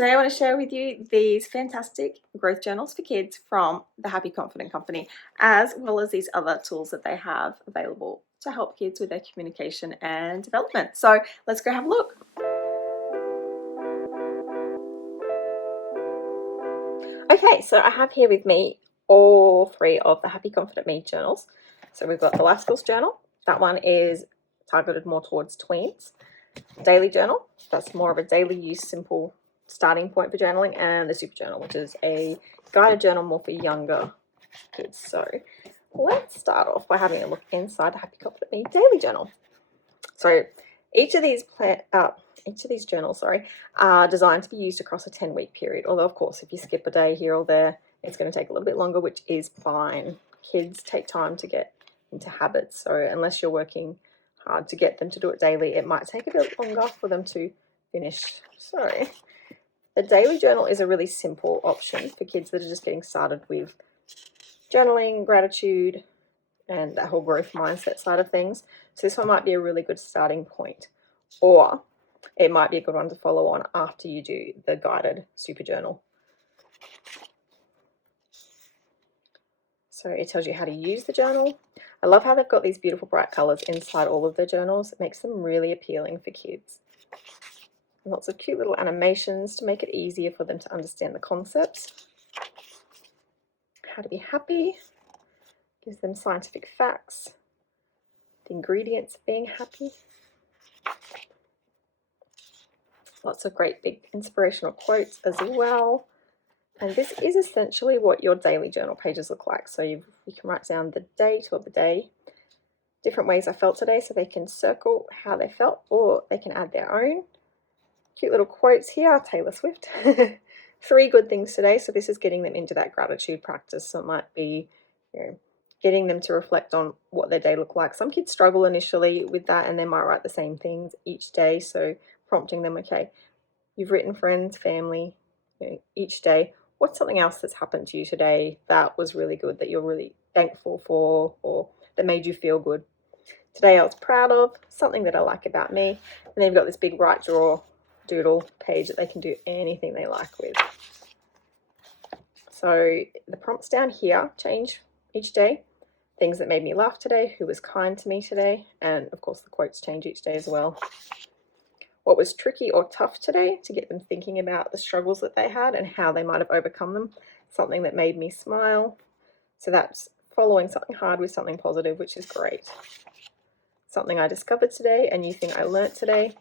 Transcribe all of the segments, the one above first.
Today I want to share with you these fantastic growth journals for kids from the Happy Confident Company, as well as these other tools that they have available to help kids with their communication and development. So let's go have a look. Okay, so I have here with me all three of the Happy Confident Me journals. So we've got the Life Skills Journal. That one is targeted more towards tweens. Daily Journal, that's more of a daily use, simple starting point for journaling, and the Super Journal, which is a guided journal more for younger kids. So let's start off by having a look inside the Happy Confident Me Daily Journal. So each of these journals, are designed to be used across a 10-week period. Although, of course, if you skip a day here or there, it's going to take a little bit longer, which is fine. Kids take time to get into habits, so unless you're working hard to get them to do it daily, it might take a bit longer for them to finish. So the daily journal is a really simple option for kids that are just getting started with journaling, gratitude, and that whole growth mindset side of things. So this one might be a really good starting point, or it might be a good one to follow on after you do the guided super journal. So it tells you how to use the journal. I love how they've got these beautiful bright colors inside all of the journals. It makes them really appealing for kids. And lots of cute little animations to make it easier for them to understand the concepts. How to be happy. Gives them scientific facts. The ingredients of being happy. Lots of great big inspirational quotes as well. And this is essentially what your daily journal pages look like. So you can write down the date or the day, different ways I felt today, so they can circle how they felt, or they can add their own. Cute little quotes here, Taylor Swift. 3 good things today. So this is getting them into that gratitude practice. So it might be, getting them to reflect on what their day looked like. Some kids struggle initially with that, and they might write the same things each day. So prompting them, okay, you've written friends, family, each day. What's something else that's happened to you today that was really good, that you're really thankful for, or that made you feel good? Today I was proud of, something that I like about me. And then you've got this big right drawer doodle page that they can do anything they like with. So the prompts down here change each day. Things that made me laugh today, who was kind to me today, and of course the quotes change each day as well. What was tricky or tough today, to get them thinking about the struggles that they had and how they might have overcome them. Something that made me smile. So that's following something hard with something positive, which is great. Something I discovered today, a new thing I learnt today.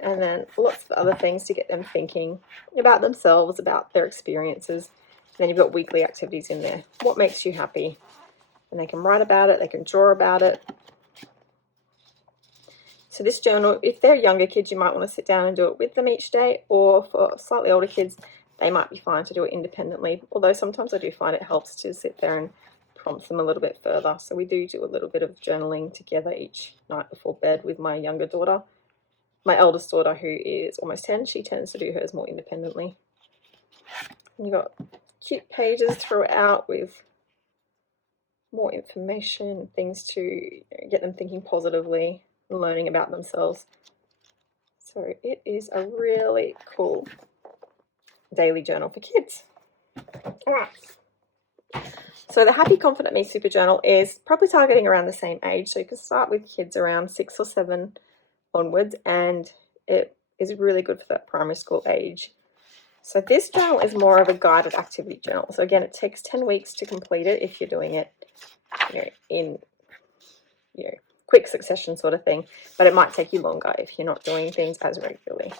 And then lots of other things to get them thinking about themselves, about their experiences. And then you've got weekly activities in there. What makes you happy? And they can write about it, they can draw about it. So this journal, if they're younger kids, you might want to sit down and do it with them each day, or for slightly older kids, they might be fine to do it independently. Although sometimes I do find it helps to sit there and prompt them a little bit further. So we do a little bit of journaling together each night before bed with my younger daughter. My eldest daughter, who is almost 10, she tends to do hers more independently. And you've got cute pages throughout with more information, things to get them thinking positively, learning about themselves. So it is a really cool daily journal for kids. All right. So the Happy Confident Me Super Journal is probably targeting around the same age. So you can start with kids around 6 or 7 onwards, and it is really good for that primary school age. So this journal is more of a guided activity journal. So again, it takes 10 weeks to complete it if you're doing it in quick succession sort of thing, but it might take you longer if you're not doing things as regularly.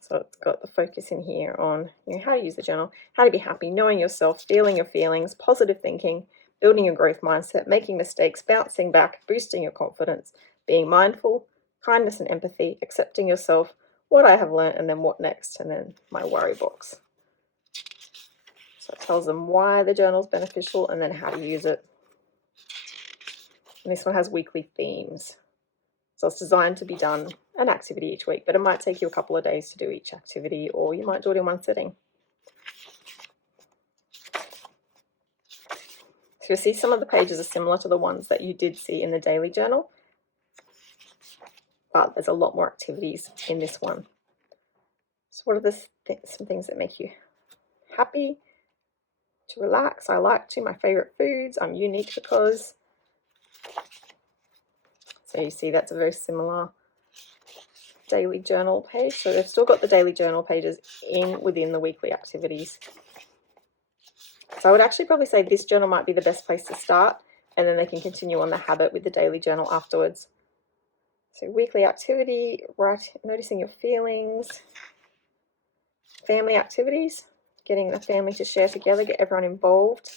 So it's got the focus in here on how to use the journal, how to be happy, knowing yourself, feeling your feelings, positive thinking, building your growth mindset, making mistakes, bouncing back, boosting your confidence, being mindful, kindness and empathy, accepting yourself, what I have learned, and then what next, and then my worry box. So it tells them why the journal is beneficial and then how to use it. And this one has weekly themes. So it's designed to be done an activity each week, but it might take you a couple of days to do each activity, or you might do it in one sitting. So you'll see some of the pages are similar to the ones that you did see in the daily journal, but there's a lot more activities in this one. So what are some things that make you happy? To relax, I like to. My favorite foods, I'm unique because. So you see that's a very similar daily journal page. So they've still got the daily journal pages within the weekly activities. So I would actually probably say this journal might be the best place to start, and then they can continue on the habit with the daily journal afterwards. So weekly activity, noticing your feelings. Family activities, getting the family to share together, get everyone involved.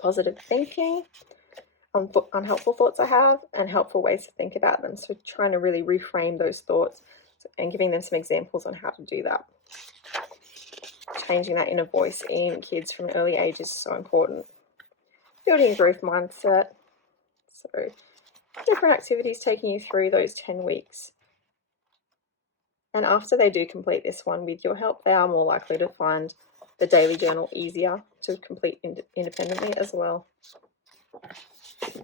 Positive thinking, unhelpful thoughts I have, and helpful ways to think about them. So trying to really reframe those thoughts and giving them some examples on how to do that. Changing that inner voice in kids from an early age is so important. Building a growth mindset. So different activities taking you through those 10 weeks. And after they do complete this one with your help, they are more likely to find the daily journal easier to complete independently as well.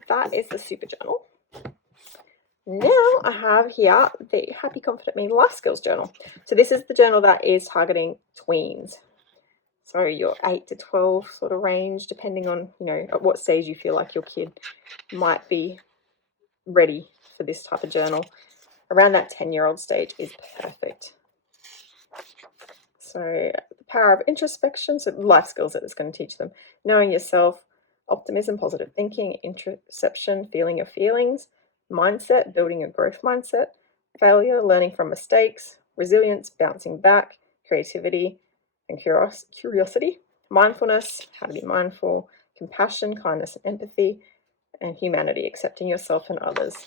That is the super journal. Now I have here the Happy Confident Me Life Skills Journal. So this is the journal that is targeting tweens. So your 8 to 12 sort of range, depending on, at what stage you feel like your kid might be ready for this type of journal. Around that 10-year-old stage is perfect. So the power of introspection, so life skills that it's going to teach them. Knowing yourself, optimism, positive thinking, introspection, feeling your feelings, mindset, building a growth mindset, failure, learning from mistakes, resilience, bouncing back, creativity, and curiosity, mindfulness, how to be mindful, compassion, kindness, and empathy, and humanity, accepting yourself and others.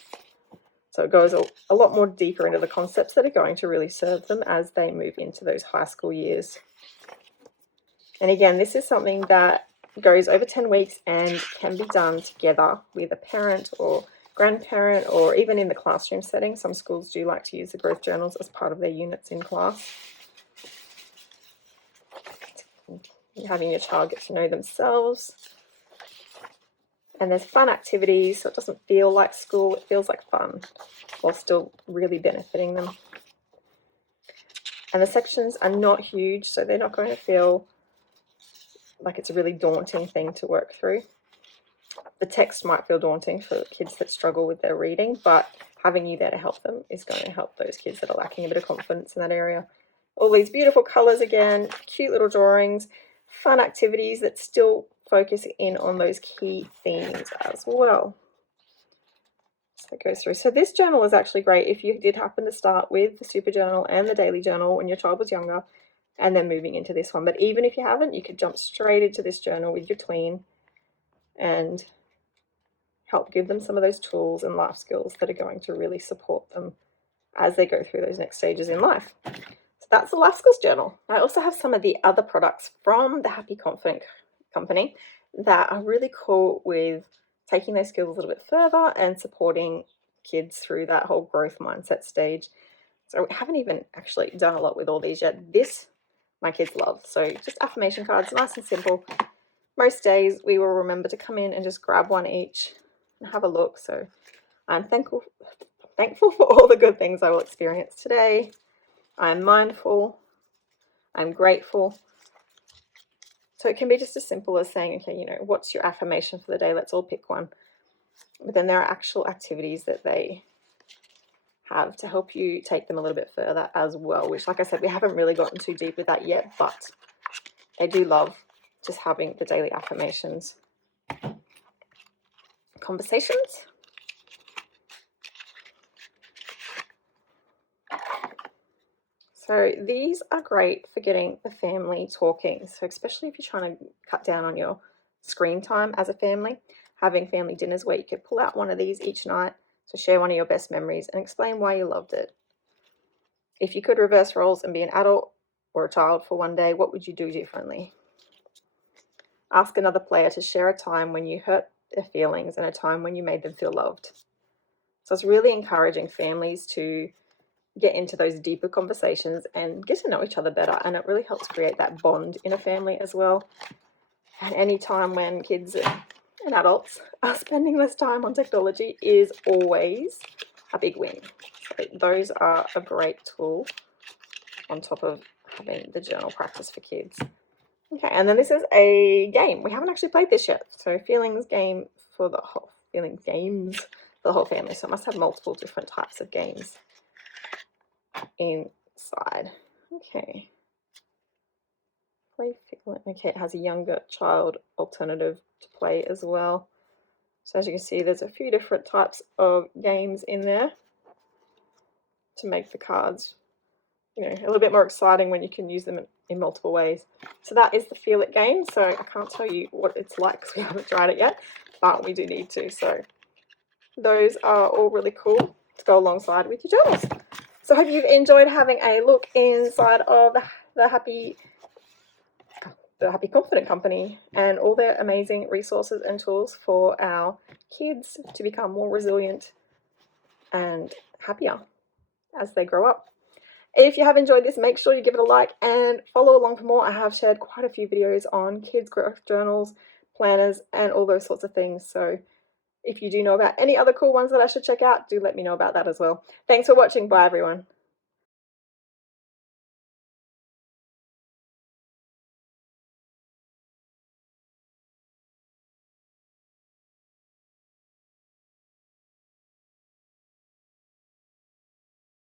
So it goes a lot more deeper into the concepts that are going to really serve them as they move into those high school years. And again, this is something that goes over 10 weeks and can be done together with a parent or grandparent, or even in the classroom setting. Some schools do like to use the growth journals as part of their units in class. Having your child get to know themselves. And there's fun activities, so it doesn't feel like school, it feels like fun, while still really benefiting them. And the sections are not huge, so they're not going to feel like it's a really daunting thing to work through. The text might feel daunting for kids that struggle with their reading, but having you there to help them is going to help those kids that are lacking a bit of confidence in that area. All these beautiful colours again, cute little drawings, fun activities that still focus in on those key themes as well. So it goes through. So this journal is actually great if you did happen to start with the super journal and the daily journal when your child was younger, and then moving into this one. But even if you haven't, you could jump straight into this journal with your tween and help give them some of those tools and life skills that are going to really support them as they go through those next stages in life. So that's the Life Skills Journal. I also have some of the other products from the Happy Confident Company that are really cool with taking those skills a little bit further and supporting kids through that whole growth mindset stage. So we haven't even actually done a lot with all these yet. This, my kids love. So just affirmation cards, nice and simple. Most days we will remember to come in and just grab one each and have a look. So I'm thankful for all the good things I will experience today. I'm mindful. I'm grateful. So it can be just as simple as saying, okay, what's your affirmation for the day? Let's all pick one. But then there are actual activities that they have to help you take them a little bit further as well, which, like I said, we haven't really gotten too deep with that yet, but they do love just having the daily affirmations. Conversations. So these are great for getting the family talking. So especially if you're trying to cut down on your screen time as a family, having family dinners where you could pull out one of these each night to share one of your best memories and explain why you loved it. If you could reverse roles and be an adult or a child for one day, what would you do differently? Ask another player to share a time when you hurt their feelings and a time when you made them feel loved. So it's really encouraging families to get into those deeper conversations and get to know each other better, and it really helps create that bond in a family as well. And any time when kids and adults are spending less time on technology is always a big win. So those are a great tool on top of having the journal practice for kids. Okay, and then this is a game. We haven't actually played this yet. So feelings game for the whole feelings games for the whole family. So it must have multiple different types of games inside. Okay. Okay, it has a younger child alternative to play as well. So as you can see, there's a few different types of games in there to make the cards, you know, a little bit more exciting when you can use them in multiple ways. So that is the Feel It game. So I can't tell you what it's like because we haven't tried it yet, but we do need to. So those are all really cool to go alongside with your journals. So I hope you've enjoyed having a look inside of the Happy Confident Company and all their amazing resources and tools for our kids to become more resilient and happier as they grow up. If you have enjoyed this, make sure you give it a like and follow along for more. I have shared quite a few videos on kids' growth journals, planners, and all those sorts of things. So if you do know about any other cool ones that I should check out, do let me know about that as well. Thanks for watching. Bye, everyone.